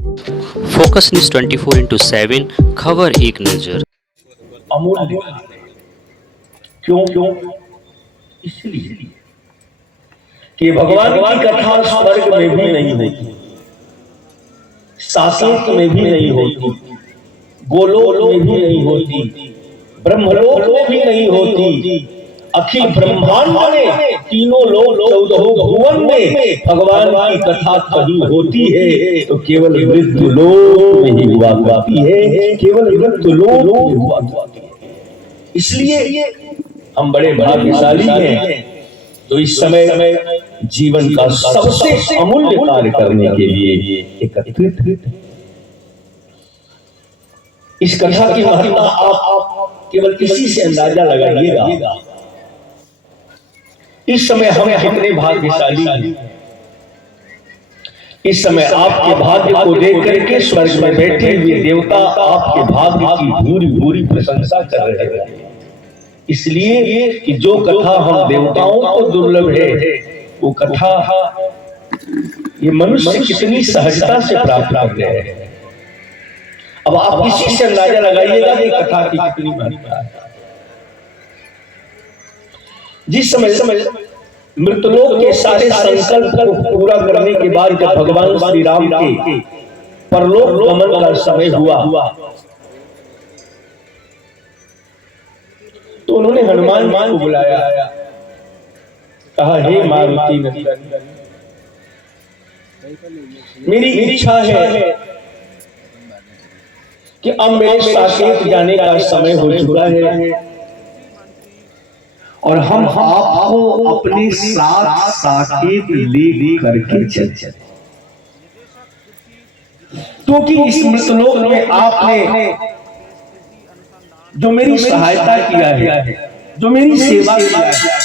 Focus news 24/7 खबर एक नजर। अमूल्य क्यों क्यों इसलिए कि भगवान की कथा स्वर्ग में भी नहीं होती, साकेत में भी नहीं होती, गोलोक में भी नहीं होती, ब्रह्मलोक में भी नहीं होती, अखिल ब्रह्मांड में तीनों लोक 14 भुवन में भगवान की कथा कहीं होती है तो केवल मृत्युलोक में ही हुआ करती है, केवल मृत्युलोक में हुआ करती है। इसलिए हम बड़े भाग्यशाली हैं तो इस समय जीवन का सबसे अमूल्य कार्य करने के लिए एकत्रित हैं। इस कथा की महत्ता आप केवल इसी से अंदाजा लगाइएगा। इस समय हम कितने भाग्यशाली हैं। इस समय आपके भाग्य को देख करके स्वर्ग में बैठे हुए देवता आपके भाग्य की भूरी भूरी प्रशंसा कर रहे हैं। इसलिए कि जो कथा हम देवताओं को दुर्लभ है वो कथा ये मनुष्य कितनी सहजता से प्राप्त कर रहे हैं। अब आप इसी से अंदाजा लगाइएगा कि कथा की कितनी महत्ता है। जिस समय मृतलोक के सारे संकल्प को पूरा करने के बाद जब भगवान श्री राम के परलोक गमन का समय हुआ तो उन्होंने हनुमान को बुलाया, कहा हे मारुति नंदन, मेरी इच्छा है कि अब मेरे साकेत जाने का समय हो चुका है और हम आपको अपने साथ साकेत ले करके चले, क्योंकि इस मृतलोक में आपने जो मेरी सहायता किया है, जो मेरी सेवा किया है,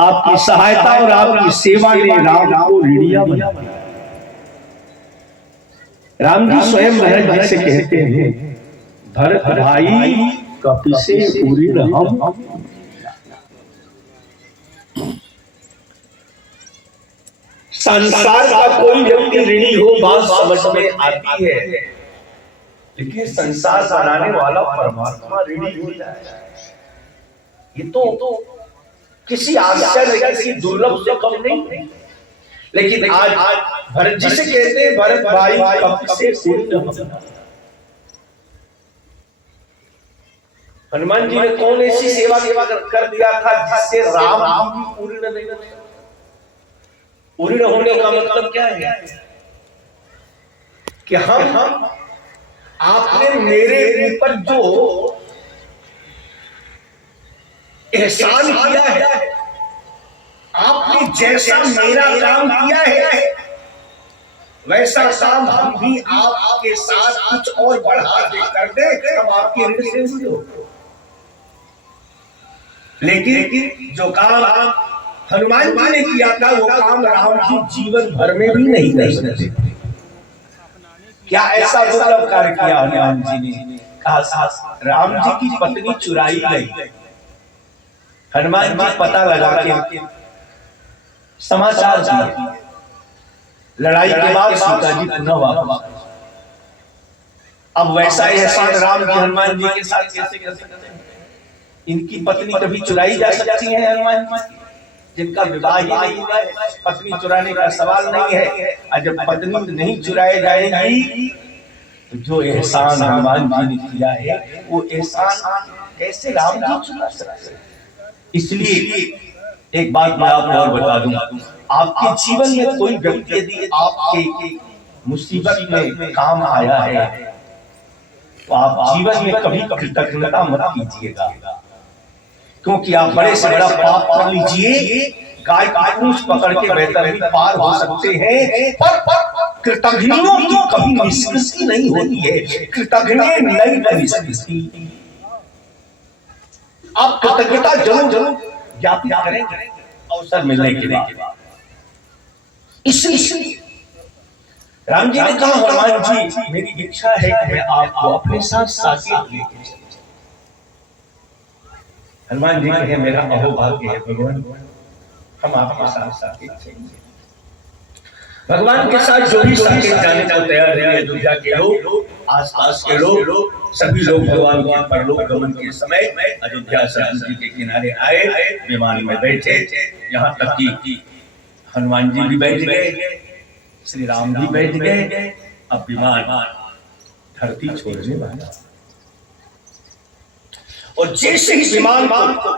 आपकी सहायता और आपकी सेवा ने राम को ऋणिया बनाया। राम जी स्वयं भरत जी से कहते हैं, भरत भाई कपिसे पूरी हम। संसार का कोई व्यक्ति ऋणी हो बात समझ में आती है, लेकिन संसार बनाने वाला परमात्मा ऋणी हो जाए ये तो किसी आश्चर्य किसी दुर्लभ से कम नहीं। लेकिन आज भरत जी से कहते हैं, भरत भाई कपिसे पूरी हम। हनुमान जी ने कौन ऐसी सेवा कर दिया था जिससे राम की पूरी न नहीं। पूरी न होने का मतलब क्या है कि हम आपने मेरे ऊपर जो एहसान किया है, आपने जैसा मेरा काम किया है वैसा काम हम भी आपके साथ कुछ और बढ़ा के कर दे, हम आपके ऋण से मुक्त हो। लेकिन जो काम हनुमान जी ने किया था वो काम राम जी जीवन भर में भी नहीं कर सकते। क्या ऐसा दुर्लभ कार्य किया हनुमान जी ने? कहा राम जी की पत्नी चुराई गई, हनुमान जी पता लगा के समाचार दिए, लड़ाई के बाद सीता जी पुनः वापस। अब वैसा एहसान राम जी हनुमान जी के साथ कैसे कर सकते हैं? इनकी पत्नी कभी चुराई जा सकती है? हनुमान जी जिनका विवाह ही नहीं हुआ है, पत्नी चुराने का सवाल नहीं है। और जब पत्नी नहीं चुराई जाएगी तो जो एहसान हनुमान जी ने किया है वो एहसान कैसे राम जी चुरा सकते हैं? इसलिए एक बात मैं आपको और बता दूं, आपके जीवन में कोई व्यक्ति यदि आपके मुसीबत में काम आया है तो आप जीवन में कभी कृतज्ञता मत कीजिएगा, क्योंकि आप बड़े से बड़ा पाप कर लीजिए, गाय का पूंछ पकड़ के बेहतर भी पार हो सकते हैं, पर कृतज्ञों की कभी निष्कृति नहीं होती है। कृतज्ञ नहीं बनी सकती। आप कृतज्ञता जरूर ज्ञापित करें अवसर मिलने के बाद। इसलिए राम जी ने कहा, हनुमान जी मेरी इच्छा है कि मैं आपको अपने साथ साकेत लेके चलूं। हनुमान जी कहे, मेरा अहोभाग्य है भगवान, हम आपके साथ साकेत चलेंगे। भगवान के साथ जो भी साकेत जाने को तैयार है, अयोध्या के लोग, आसपास के लोग, सभी लोग भगवान के परलोक गमन के समय अयोध्या सरयू के किनारे आए, विमान में बैठे। यहाँ तक कि हनुमान जी भी बैठ गए, श्री राम भी बैठ गए। अब विमान धरती छोड़ने वाला, और जैसे ही विमान को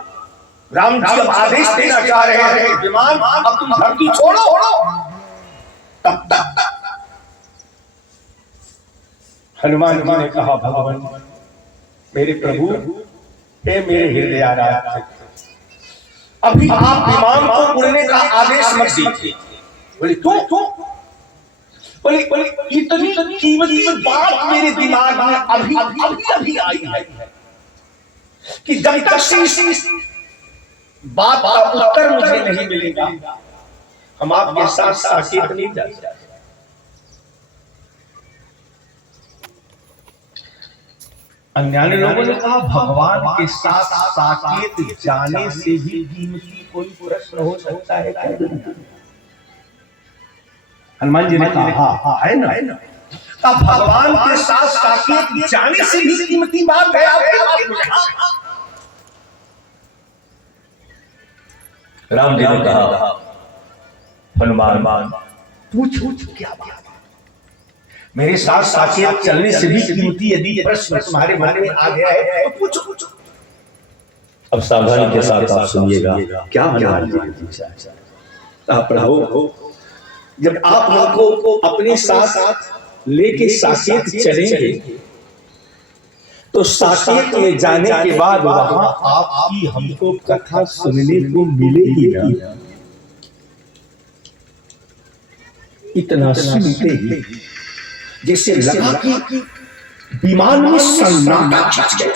राम जी अब आदेश देना चाह रहे हैं, विमान अब तुम धरती छोड़ो, तब तक हनुमान जी ने कहा, भगवान मेरे प्रभु, हे मेरे हृदय आराध्य, अभी आप विमान को उड़ने का आदेश मत दीजिए। बोले तो बोले इतनी कीमती बात मेरे दिमाग में अभी आई है कि जब तक से बात का उत्तर मुझे नहीं मिलेगा, हम आपके साथ साकेत नहीं जा सकते। अन्य लोगों ने कहा, भगवान के साथ साकेत जाने से भी कीमती कोई प्रश्न हो सकता है क्या? हनुमान जी ने कहा, हाँ है ना। अब भगवान के साथ साकेत जाने से भी कीमती बात है आपके पास। राम जी ने कहा, हनुमान पूछो क्या बात, मेरे साथ साकेत चलने से भी कीमती यदि प्रश्न तुम्हारे मन में आ गया है तो पूछो। अब सावधानी के साथ आप सुनिएगा। क्या हनुमान जी, आप प्रभु, जब आप हमको अपने साथ लेके साकेत चलेंगे तो साकेत में जाने के बाद वहां आपकी हमको कथा सुनने को मिलेगी ना। इतना सुनते ही जैसे लगा कि विमान में सन्नाटा छा गया।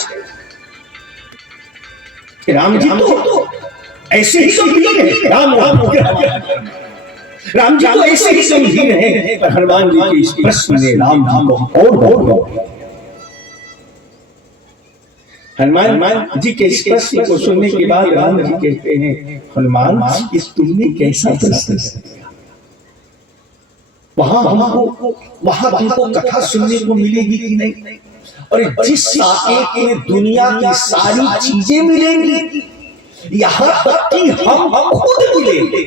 राम जी तो ऐसे ही गंभीर है, राम जी तो ऐसे ही गंभीर है, पर हनुमान जी के इस प्रश्न ने राम जी को और हनुमान जी के इस प्रश्न को सुनने के बाद राम जी कहते हैं, हनुमान इस तुमने कैसा प्रश्न किया? वहां तुमको कथा सुनने को मिलेगी कि नहीं? और जिस साकेत में दुनिया की सारी चीजें मिलेंगी, यहां तक कि हम खुद मिलेंगे,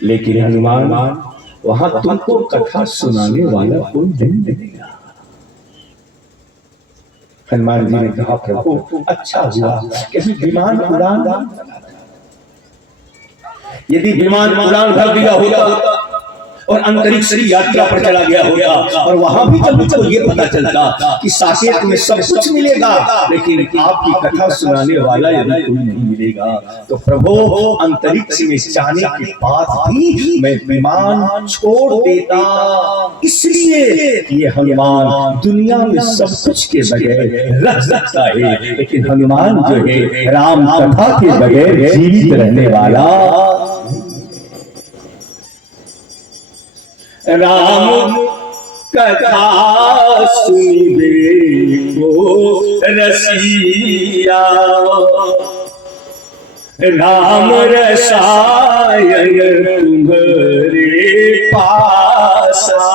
लेकिन हनुमान वहां तुमको कथा सुनाने वाला कोई नहीं मिलेगा। हनुमान जी ने कहा, प्रभु अच्छा हुआ कि विमान उड़ान, यदि विमान उड़ान भर दिया होता और अंतरिक्ष की यात्रा पर चला गया होता और वहां भी जब मुझको ये पता चलता कि साकेत में सब कुछ मिलेगा लेकिन आपकी कथा सुनाने वाला यदि कोई नहीं मिलेगा, तो प्रभु अंतरिक्ष में जाने के बाद भी मैं विमान छोड़ देता। इसलिए ये हनुमान दुनिया में सब कुछ के बगैर रह सकता है, लेकिन हनुमान जो है राम कथा के बगैर जीवित रहने वाला। राम कथा सुनिबे को रसिया, राम रसायन तुम्हारे पासा।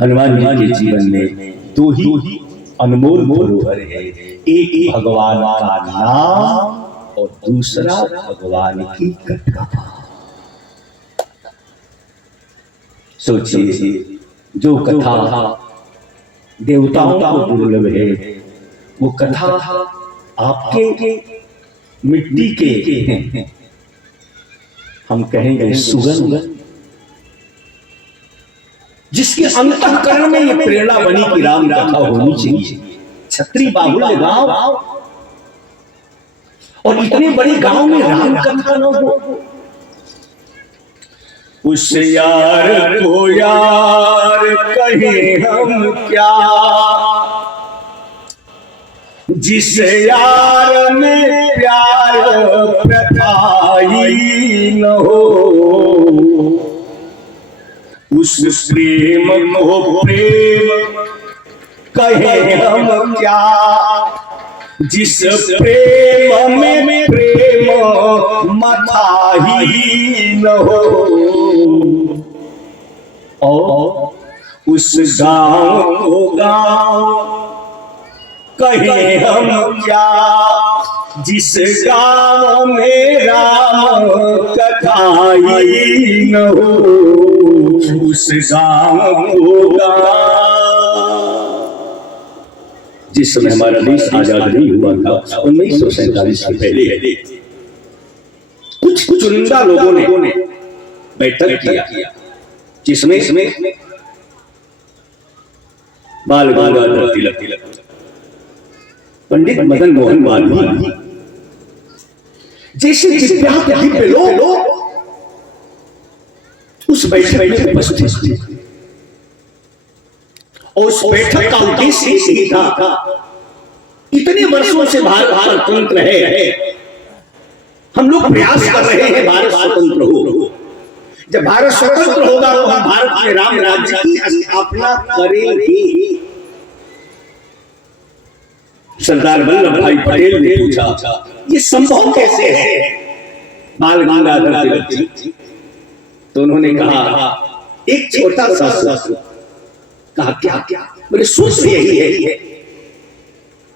हनुमान जी के जीवन में दो ही अनमोल धरोहर है, एक भगवान का नाम और दूसरा भगवान की कथा। सोचिए, जो कथा देवताओं को दुर्लभ है, वो कथा आपके मिट्टी के हम कहेंगे सुगंध, जिसके अंतःकरण में ये प्रेरणा बनी कि राम कथा होनी चाहिए। छत्री बाहुल्य गांव और इतने बड़े गांव में राम कथा न हो, उस यार को यार कहें हम क्या, जिस यार में प्यार प्रथाई न हो, उस प्रेम को प्रेम कहें हम क्या, जिस प्रेम में प्रेम मथाही न हो, और उस गाँव को गाँव कहे हम क्या, जिस गाँव में राम कथाई न हो, उस गाँव को गाँव। जिस समय हमारा देश आजाद नहीं हुआ था 1947 से पहले कुछ चुनिंदा लोगों ने बैठक किया, जिसमें बाल गंगाधर तिलक, पंडित मदन मोहन मालवीय जैसे दिव्य लोग उस बैठक में उपस्थित थे। और उस बैठक का उद्देश्य यही था, इतने वर्षों से भारत स्वतंत्र है, हम लोग प्रयास कर रहे हैं भारत स्वतंत्र हो। जब भारत स्वतंत्र होगा तो हम भारत में राम राज्य की स्थापना करेंगे। सरदार वल्लभ भाई पटेल ने पूछा ये संभव कैसे है बाल गंगाधर तिलक जी? तो उन्होंने कहा एक छोटा सा सूत्र। कहा क्या? बोले सूत्र यही है,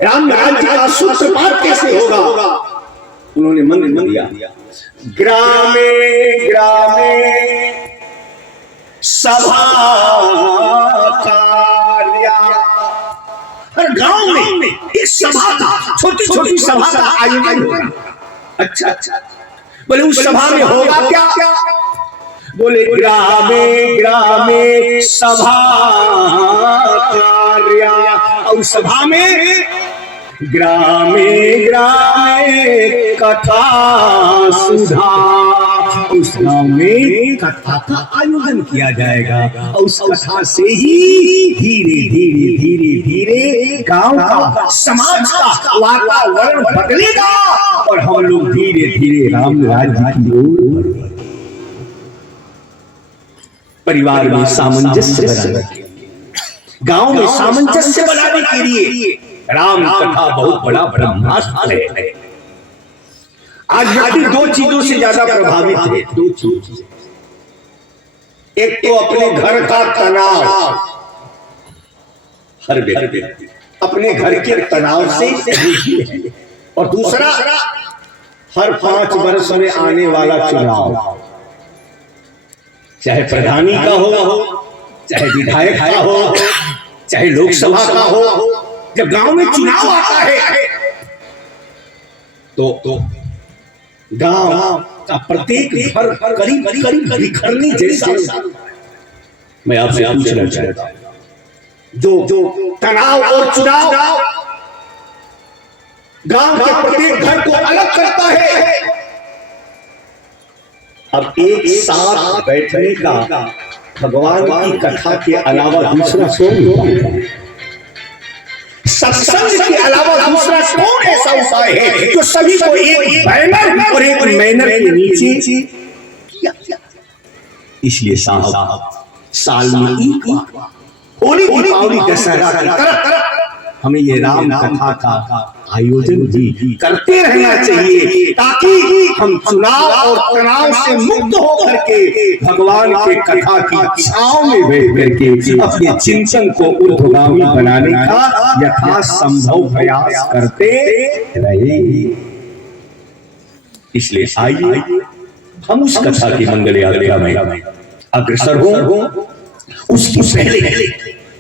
राम राज्य का सूत्रपात कैसे होगा? उन्होंने मंत्र दिया, ग्रामे ग्रामे सभा कार्या। हर गांव में एक सभा था, छोटी छोटी सभा का आयोजन होगा। अच्छा, बोले उस सभा में होगा क्या? बोले ग्रामे ग्रामे सभा कार्या, और सभा में ग्रामे ग्रामे कथा सुधा, उस गांव में कथा का आयोजन किया जाएगा। और उस कथा से ही धीरे धीरे धीरे धीरे गांव का समाज का वातावरण बदलेगा और हम लोग धीरे धीरे राम राज्य की ओर बढ़ेंगे। परिवार में सामंजस्य बनाने, गांव में सामंजस्य बनाने के लिए राम कथा बहुत बड़ा ब्रह्मास्त्र है। आज व्यक्ति दो चीजों से ज्यादा प्रभावित है, दो चीज। एक तो अपने घर का तनाव, हर व्यक्ति अपने घर के तनाव से है, और दूसरा हर 5 वर्ष में आने वाला चुनाव, चाहे प्रधानी का हो, चाहे विधायक का हो, चाहे लोकसभा का हो। जब गांव में चुनाव आता है तो गांव का प्रत्येक घर करीब करीब बिखरने जैसा। मैं आपसे पूछना चाहता हूं, जो तनाव और चुनाव गांव के प्रत्येक घर को अलग करता है, अब एक साथ बैठने का भगवान की कथा के अलावा दूसरा कौन? सत्संग के अलावा दूसरा कौन ऐसा उपाय है जो सभी को एक बैनर और एक मैनर के नीचे किया? इसलिए साहब साल में एक बार होली दीपावली दशहरा की तरह हमें ये राम कथा का आयोजन भी करते रहना चाहिए, ताकि हम चुनाव और तनाव से मुक्त होकर के भगवान के कथा की छांव में बैठ करके अपने चिंतन को ऊर्ध्वगामी बनाने का यथासंभव प्रयास करते रहे। इसलिए आइए हम उस कथा की मंगल यात्रा में अग्रसर हो। उसके पहले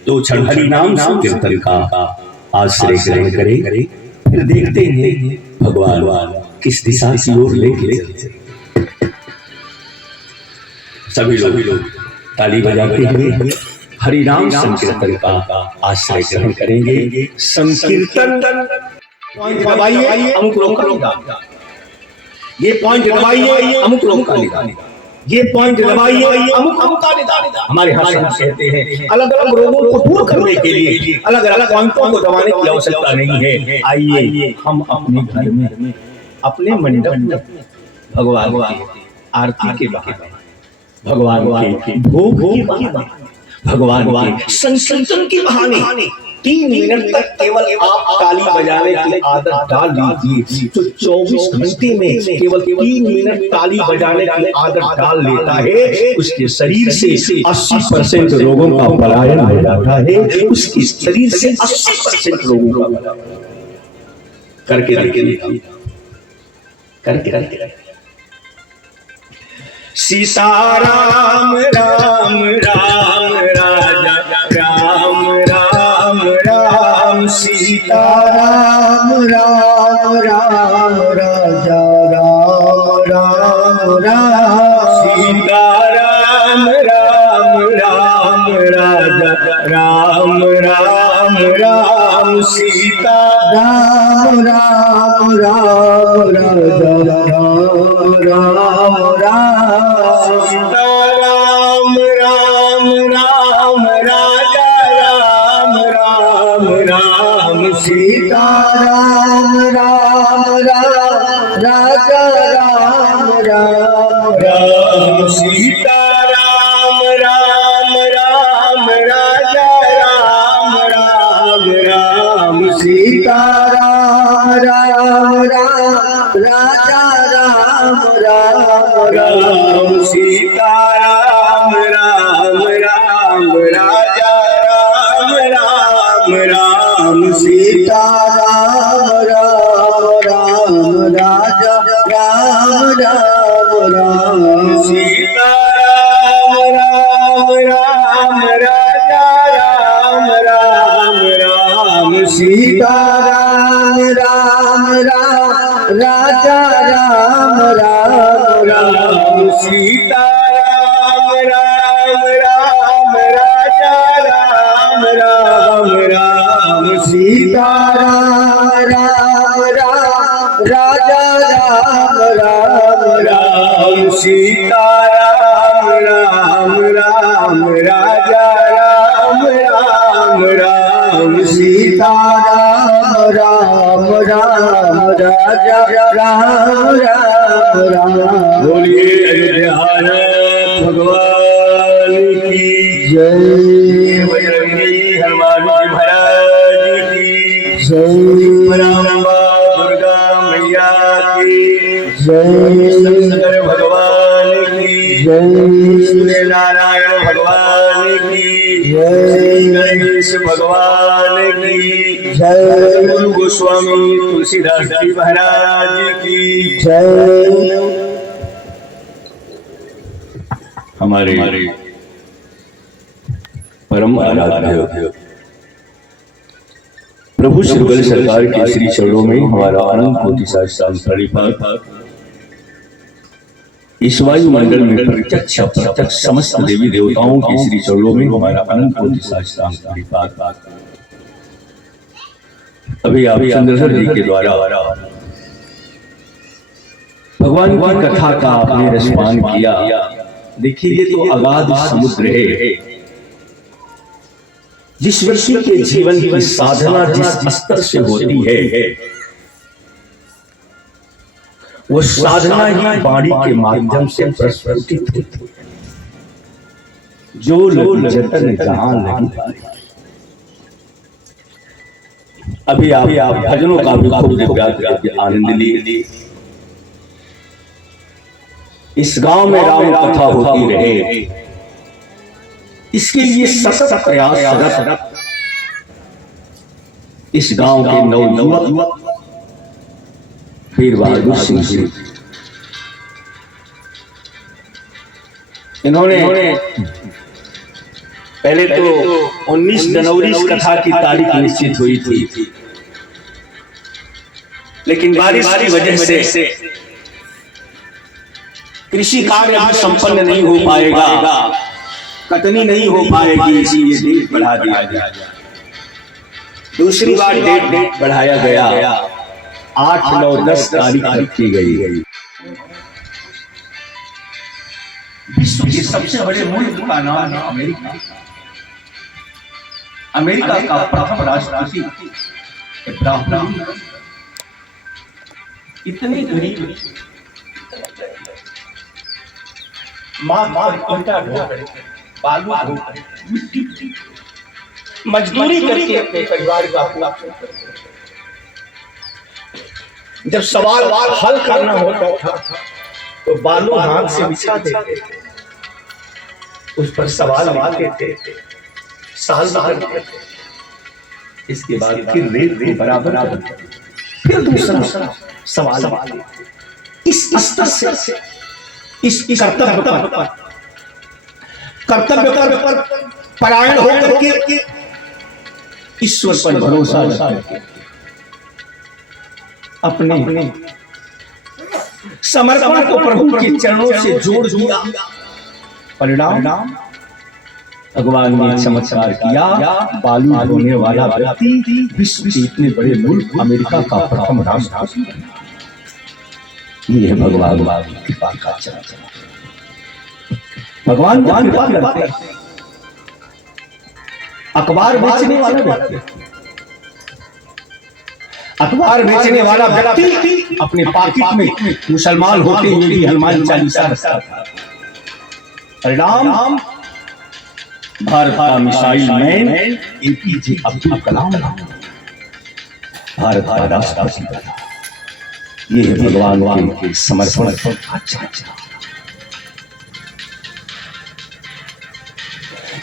2 क्षण हरि नाम संकीर्तन का आश्रय ग्रहण करें, फिर देखते हैं भगवान किस दिशा की ओर लेके चलते। सभी लोग ताली बजाते हुए हरि नाम संकीर्तन का आश्रय ग्रहण करेंगे। संकीर्तन पॉइंट दबाइए, अमुक लोग का निदान, ये पॉइंट दबाइए, अमुक लोग का निदान, ये पॉइंट दबाइए, अमुक का निदान। हमारे यहाँ कहते हैं अलग अलग रोगों को दूर करने के लिए अलग अलग पॉइंटों को दबाने की आवश्यकता नहीं है। आइए हम अपने घर में, अपने मंडप में भगवान की आरती के बहाने, भगवान के भोग के बहाने, भगवान के संकीर्तन के बहाने 3 मिनट तक केवल आप ताली बजाने की आदत डाल लीजिए, तो 24 घंटे में केवल 3 मिनट ताली बजाने की आदत डाल लेता है, उसके शरीर से 80% रोगों का पलायन हो जाता है। उसके शरीर से 80% रोगों का पलायन करके सीताराम राम राम राजा राम राम राम सीताराम राम राम राजा राम राम राम सीताराम राम राम राजा राम राम राम सीता राम राम राम राजा राम राम राम सीताराम राम राम राजा राम राम राम सीताराम राम राम राजा राम राम राम सीताराम राम राम राजा राम राम राम सीताराम राम राम राजा राम राम राम सीताराम राम राम राजा राम राम राम सीताराम राम राम राजा राम राम राम सीताराम राम राम राजा राम राम राम सीताराम राम राम राजा राम राम राम सीताराम राम राम राजा राम राम राम सीताराम राम राम राजा राम राम राम सीताराम राम राम राजा राम राम राम सीताराम राम राम राजा राम राम राम। बोलिए अयोध्या भगवान की जय, बजरंगी हनुमान जी महाराज की जय, रामा दुर्गा मैया की जय, शंकर भगवान की जय, सूर्य नारायण भगवान की जय, गणेश भगवान की जय, गुरु गोस्वामी तुलसीदास जी महाराज की जय। हमारे परम आराध्य प्रभु श्री बल सरकार के श्री चरणों में हमारा अनंत कोटि साष्टांग प्रणिपात। इस वायुमंडल में प्रत्यक्ष समस्त देवी देवताओं के श्री चरणों में हमारा अनंत कोटि साष्टांग प्रणिपात। अभी आप चंद्रधर जी के द्वारा भगवान की कथा का आपने रसपान किया। देखिए, ये तो अगाध समुद्र है। जिस व्यक्ति के जीवन की साधना जिस स्तर से होती है, वो साधना ही वाणी के माध्यम से प्रस्फुटित होती है। जो लोग जतन जहां नहीं पाए। अभी आप भजनों का भी खूब दिव्य आनंद लिए। इस गांव में राम कथा होती रहे, इसके लिए सतत प्रयासरत इस गांव के नवयुवक वीर बहादुर सिंह जी, इन्होंने पहले तो 19 जनवरी इस कथा की तारीख निश्चित हुई थी, लेकिन बारिश की वजह से कृषि कार्य भी संपन्न नहीं हो पाएगा, कटनी नहीं हो पाएगी, इसीलिए डेट बढ़ा दिया गया। दूसरी बार डेट बढ़ाया गया, 8, 9, 10 तारीख रखी गई। विश्व के सबसे बड़े मुल्क का नाम है अमेरिका। अमेरिका का प्रथम राष्ट्रपति अब्राहम लिंकन इतने गरीब माँ ईटा ढो, बालू ढो, मिट्टी मजदूरी करके अपने परिवार का पोषण करते थे। जब सवाल हल करना होता था तो बालू हाथ से बिछा देते थे, उस पर सवाल लिखते थे, साल भर इसके बाद फिर रेत को बराबर करते, फिर दूसरा सवाल इस स्तर से इस कर्तव्य पर परायण होकर के ईश्वर पर भरोसा रखते, अपने समर्पण को प्रभु के चरणों से जोड़ दिया। परिणाम भगवान ने चमत्कार किया। बालू ढोने वाला व्यक्ति विश्व के इतने बड़े मुल्क अमेरिका का प्रथम राष्ट्रपति बना। ये है भगवान की कृपा का चमत्कार। भगवान कृपा करते हैं। अखबार बेचने वाला व्यक्ति अपने पॉकेट में मुसलमान होते हुए भी हनुमान चालीसा रखता था। परिणाम भारत का missile man APJ Abdul Kalam Bharat का राष्ट्रपति बना। ये है भगवान के समर्पण।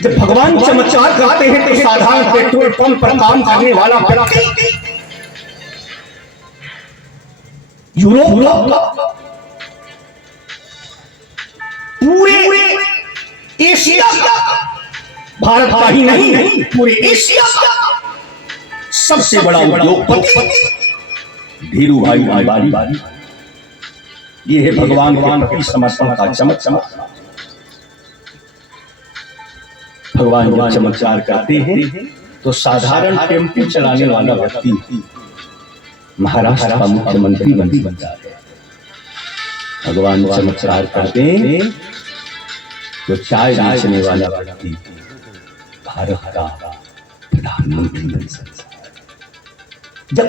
जब भगवान चमत्कार करते हैं तो साधारण पेट्रोल पंप पर काम करने वाला व्यक्ति यूरोप का, पूरे एशिया का, भारत का ही नहीं पूरे एशिया का सबसे बड़ा उद्योगपति धीरू भाई अंबानी। ये है भगवान के समर्पण का चमत्कार। भगवान जब चमत्कार करते हैं तो साधारण टेम्पो चलाने वाला व्यक्ति महाराष्ट्र का मुख्यमंत्री बन जाता है। भगवान चमत्कार करते हैं तो चाय बेचने वाला व्यक्ति भारत का प्रधानमंत्री बन जाता है। जब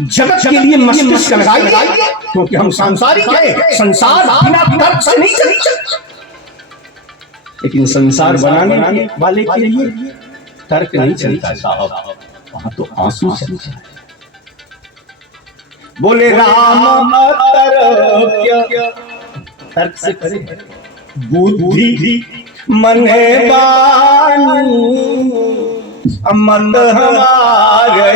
जगत के लिए मस्तिष्क लगाइए, क्योंकि हम सांसारिक हैं, संसार बिना तर्क से नहीं चलता। लेकिन संसार बनाने वाले के लिए तर्क नहीं चलता साहब, वहां तो आंसू चलता है। बोले राम तर्क से करे, बुद्धि मने बानी मत हमारे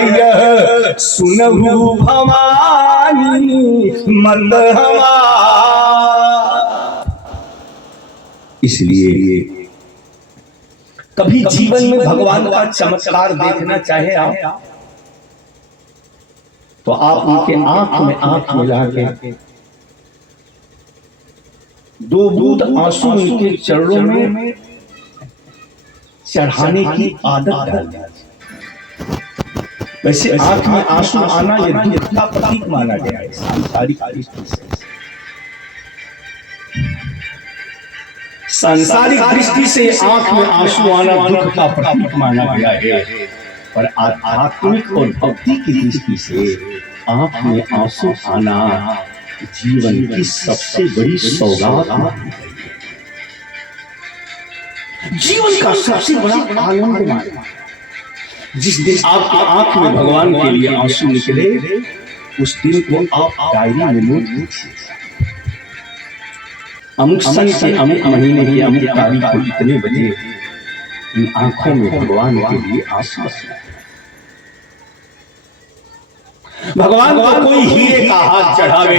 सुनहु भवानी मत हमार। इसलिए कभी जीवन में भगवान का चमत्कार देखना चाहे आप, तो आप उनके आंख में आंख मिला के दो बूंद आंसू उनके चरणों में चढ़ाने की आदत डालिए। वैसे आंख में आंसू आना ये दुख का प्रतीक माना गया है सांसारिक दृष्टि से। सांसारिक दृष्टि से आंख में आंसू आना दुख का प्रतीक माना गया है, पर आध्यात्मिक और भक्ति की दृष्टि से आंख में आंसू आना जीवन की सबसे बड़ी सौगात मानी गई है। जीवन का सबसे बड़ा आनंद माना। जिस दिन आपकी आंख में भगवान के लिए आंसू निकले, उस दिन को आप डायरी में नोट कीजिए। अमुक सन से अमुक महीने की अमुक तारीख को इतने बजे इन आंखों में भगवान के लिए आंसू आए। भगवान को कोई हीरे का हाथ चढ़ावे,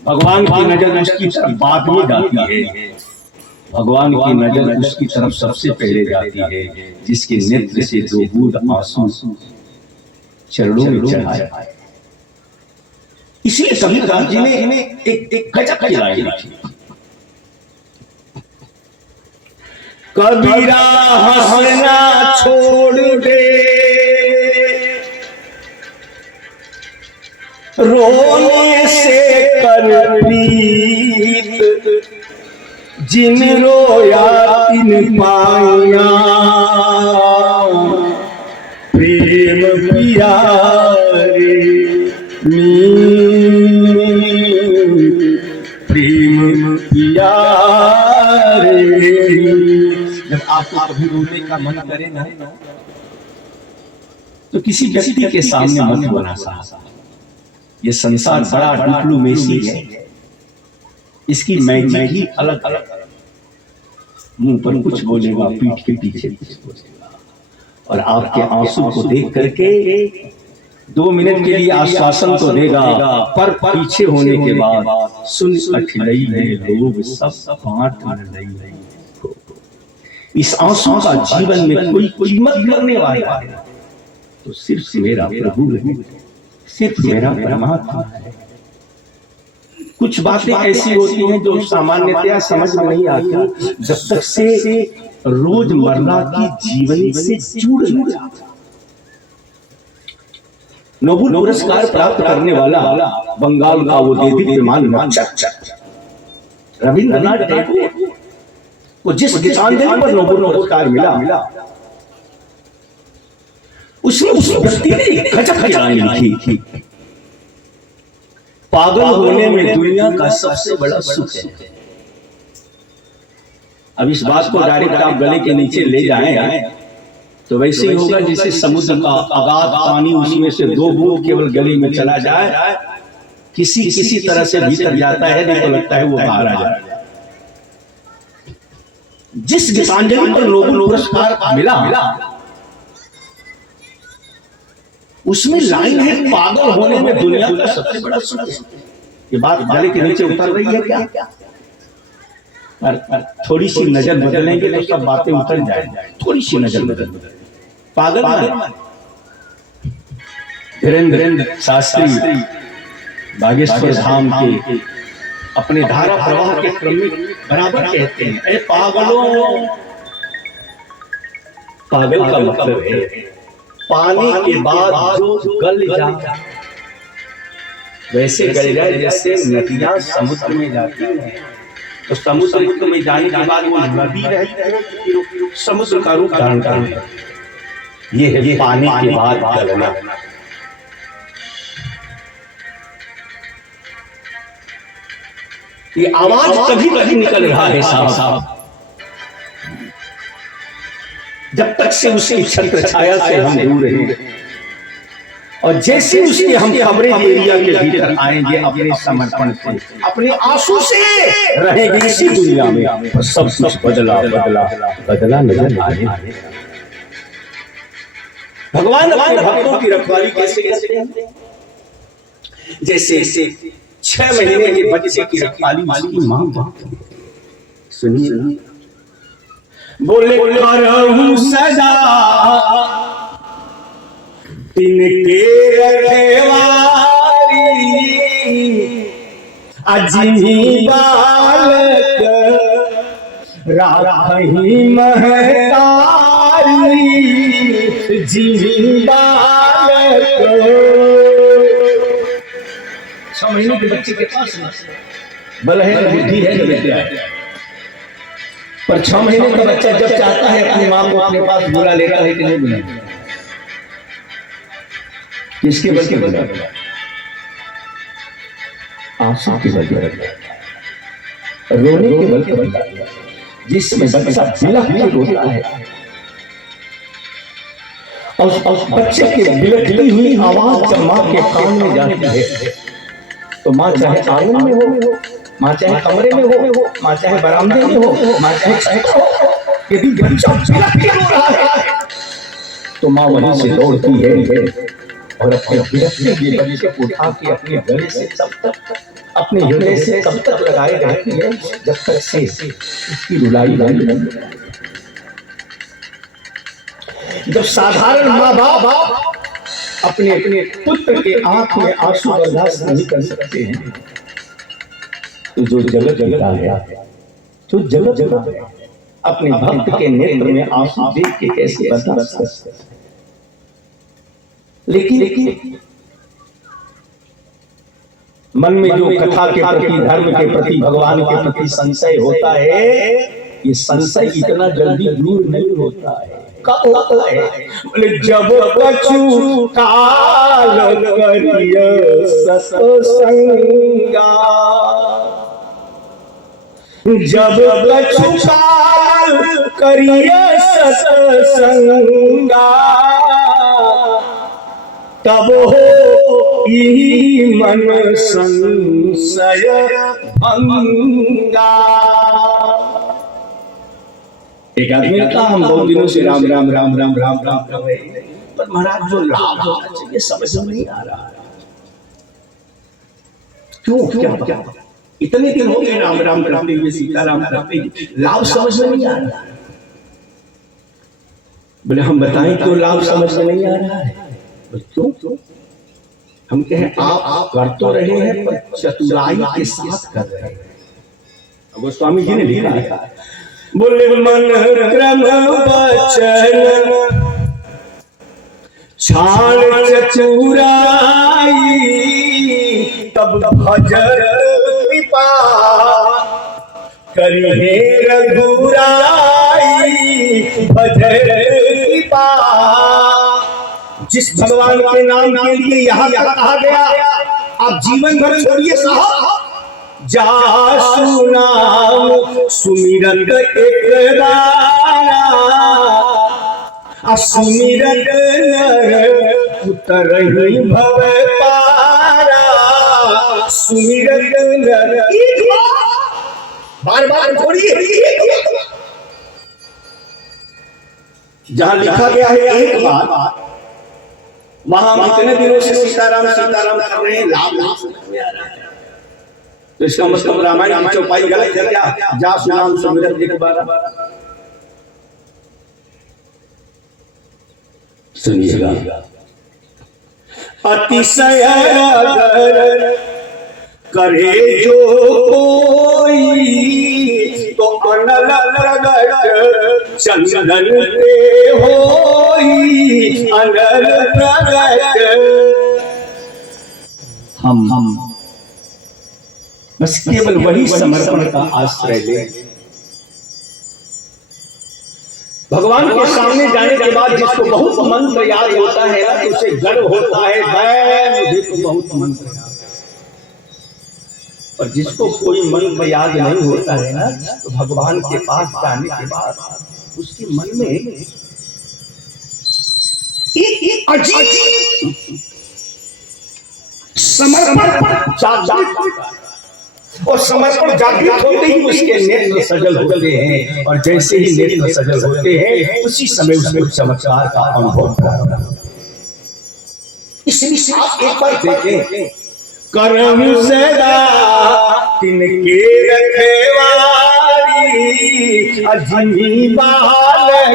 भगवान की नजर उसकी तरफ बाद में जाती है। भगवान की नजर उसकी तरफ सबसे पहले जाती है जिसके नेत्र से दो बूंद आंसू चरणों में चढ़ाए। इसलिए कबीरदास जी ने एक गजब की लाइन लिखी। कबीरा हंसना छोड़ दे, रोने से कर प्रीत, जिन रोया तिन पाया, प्रेम पिया रे प्रेम पिया रे। जब आपको कभी रोने का मन करे ना, तो किसी व्यक्ति के सामने मत बोला साहब, ये संसार बड़ा डिप्लोमेसी है, इसकी मैजिक ही अलग अलग। मुंह पर कुछ बोलेगा, पीठ के पीछे कुछ बोलेगा, और आपके आंसू को देख करके 2 मिनट के लिए आश्वासन तो देगा, पर पीछे होने के बाद सुन अठलई है लोग सब बांट लई। इस आंसू का जीवन में कोई कीमत करने वाला है तो सिर्फ मेरा प्रभु है, सिर्फ मेरा परमात्मा है। कुछ बातें ऐसी होती हैं जो सामान्यतया समझ में नहीं आती जब तक से रोजमर्रा की जीवन से जुड़ नहीं जाता। नोबेल पुरस्कार प्राप्त करने वाला बंगाल का वो देदीप्यमान रविंद्रनाथ टैगोर को जिस गीतांजलि पर नोबेल पुरस्कार मिला, उसमें उस व्यक्ति ने गजब की लाइन लिखी, पागल होने में दुनिया का सबसे बड़ा सुख है। अब इस बात को डायरेक्ट आप गले के नीचे ले जाएं तो वैसे ही होगा जैसे समुद्र का अगाध पानी, उसमें से 2 बूंद केवल गले में चला जाए, किसी तरह से भीतर जाता है, नहीं तो लगता है वो बाहर आ जाए। जिस गीतांजलि पर नोबेल पुरस्कार मिला उसमें लाइन है, पागल होने में दुनिया का सबसे बड़ा सुख है। ये बात गले के नीचे उतर रही है क्या? पर थोड़ी सी नजर बदलेंगे तो सब बातें उतर जाएंगी। थोड़ी सी नजर बदल, पागल धीरेन्द्र शास्त्री बागेश्वर धाम के अपने धारा प्रवाह के क्रम में बराबर कहते हैं, अरे पागलों, पागल का मतलब है पानी के बाद जो गल जाए, वैसे गल जाए जैसे नदियां समुद्र में जाती हैं, तो समुद्र में जाने के बाद वो नदी रहती है, समुद्र का रूप धारण करती है। ये है पानी के बाद गलना। ये आवाज कभी कभी निकल रहा है साहब, जब तक से उसकी छत्र छाया से हम दूर हैं, और जैसे उसके हम कमरे एरिया के भीतर आएंगे अपने समर्पण से, अपने आंसू से रहेंगे इसी दुनिया में, और सब कुछ बदला बदला बदला नजर आए। भगवान अपने भक्तों की रखवाली कैसे करते हैं? जैसे 6 महीने के बच्चे की रखवाली उसकी मां करती है। सुनिए, बोले करहूं सदा तिनके रखवाली, अजिही बालक राखही महतारी, जिही बालक। 6 महीने के बच्चे के पास बल है, बुद्धि है, विद्या है, पर 6 महीने का बच्चा जब चाहता है अपनी मां को अपने पास बुला लेता है कि नहीं बुलाता? किसके बल के बुला? आंसू के बल के, रोने के बल के बुला, जिसमें बच्चा बिलख के रोता है, और उस बच्चे के बिलखती हुई आवाज जब मां के कान में जाती है, तो मां चाहे आंगन में हो, मां चाहे कमरे में हो, मां चाहे बरामदे में हो, मां चाहे छत हो, यदि बच्चा बिलख के रो रहा है तो मां वहीं से दौड़ती है और अपने बिलखते हुए बच्चे को उठा के अपने गले से तब तक, अपने हृदय से तब तक लगाए रहती है जब तक से उसकी रुलाई बंद नहीं हो जाए। जब साधारण माँ बाप अपने पुत्र के आंख में आंसू बर्दाश्त नहीं कर सकते हैं, तो जो जगत जगता है, जो जगत जगता है, अपने भक्त के नेत्र में आंसू देख के कैसे बर्दाश्त कर सकते? लेकिन मन में जो कथा के प्रति, धर्म के प्रति, भगवान के प्रति संशय होता है, ये संशय इतना जल्दी दूर नहीं होता है। कब होता है? बोले जब कछु काल करिय सत्संगा, जब कछु काल करिए सत्संगा तब हो ई मन संशय भंगा। एक आदमी था, हम बहुत दिनों से राम राम राम राम राम राम कर रहे हैं, पर महाराज जो लाभ होना चाहिए समझ में नहीं आ रहा। क्यों क्या क्या इतने दिन हो गए राम राम करते हुए, सीताराम करते, लाभ समझ में नहीं आ रहा। बोले हम बताएं क्यों लाभ समझ में नहीं आ रहा है? क्यों क्यों? हम कहें आप कर तो रहे हैं पर चतुराई के साथ कर रहे हैं। गोस्वामी जी ने लिखा है, बोले मन क्रम वचन छाड़ चतुराई तब भजन कृपा करिहे रघुराई भजन कृपा। जिस भगवान के नाम के लिए यहाँ कहा गया, आप जीवन भर छोड़िए साहब, जा सुनाम सुमिरत एक बारा सुमिरत नर उतरहि भव पारा सुमिरत नर। बार बार छोड़िए, जहां लिखा गया है एक बार, वहां कितने दिनों से सीताराम सीताराम कर रहे हैं, लाभ लाभ समझ में आ रहा है। तो इसका मतलब रामायण की चौपाई गलत है क्या? जा सुनाम सुमिरत एक बार। सुनिएगा, अतिशय करे जो कोई तो अनल प्रगट चंदन पे होई अनल प्रगट। हम बस केवल वही समर्पण का आश्रय ले। भगवान के सामने जाने के बाद जिसको बहुत मंत्र याद होता है ना, तो उसे गर्व होता है, मुझे तो बहुत मंत्र याद है। और जिसको कोई मंत्र याद नहीं होता है ना, तो भगवान के पास जाने के बाद उसके मन में एक अजीब समर्पण जागृत होता है। और समर्पण जागृत होते ही उसके नेत्र सजल होते हैं, और जैसे ही नेत्र सजल होते हैं उसी समय उसको चमत्कार का अनुभव होता है। इसलिए आप एक बार देखें, करम सदा तिनके रखवारी अजनी बालक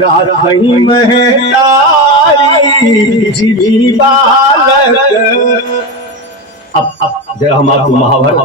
राधई महतारी जिनी बालक। अब जरा हम आपको महाभारत